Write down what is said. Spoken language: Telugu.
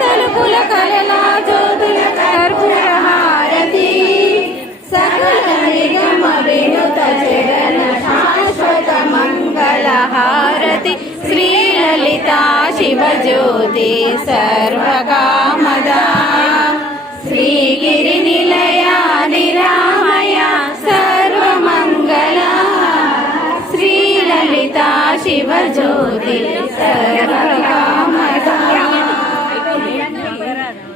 తలుపుల కలలా జ్యోతుల కర్పూర హారతి సకల నిగమ వినుత చరణ శాశ్వత మంగళ హారతి శ్రీలలితా శివజ్యోతి సర్వకామదా శ్రీగిరి నిలయ నిరామయ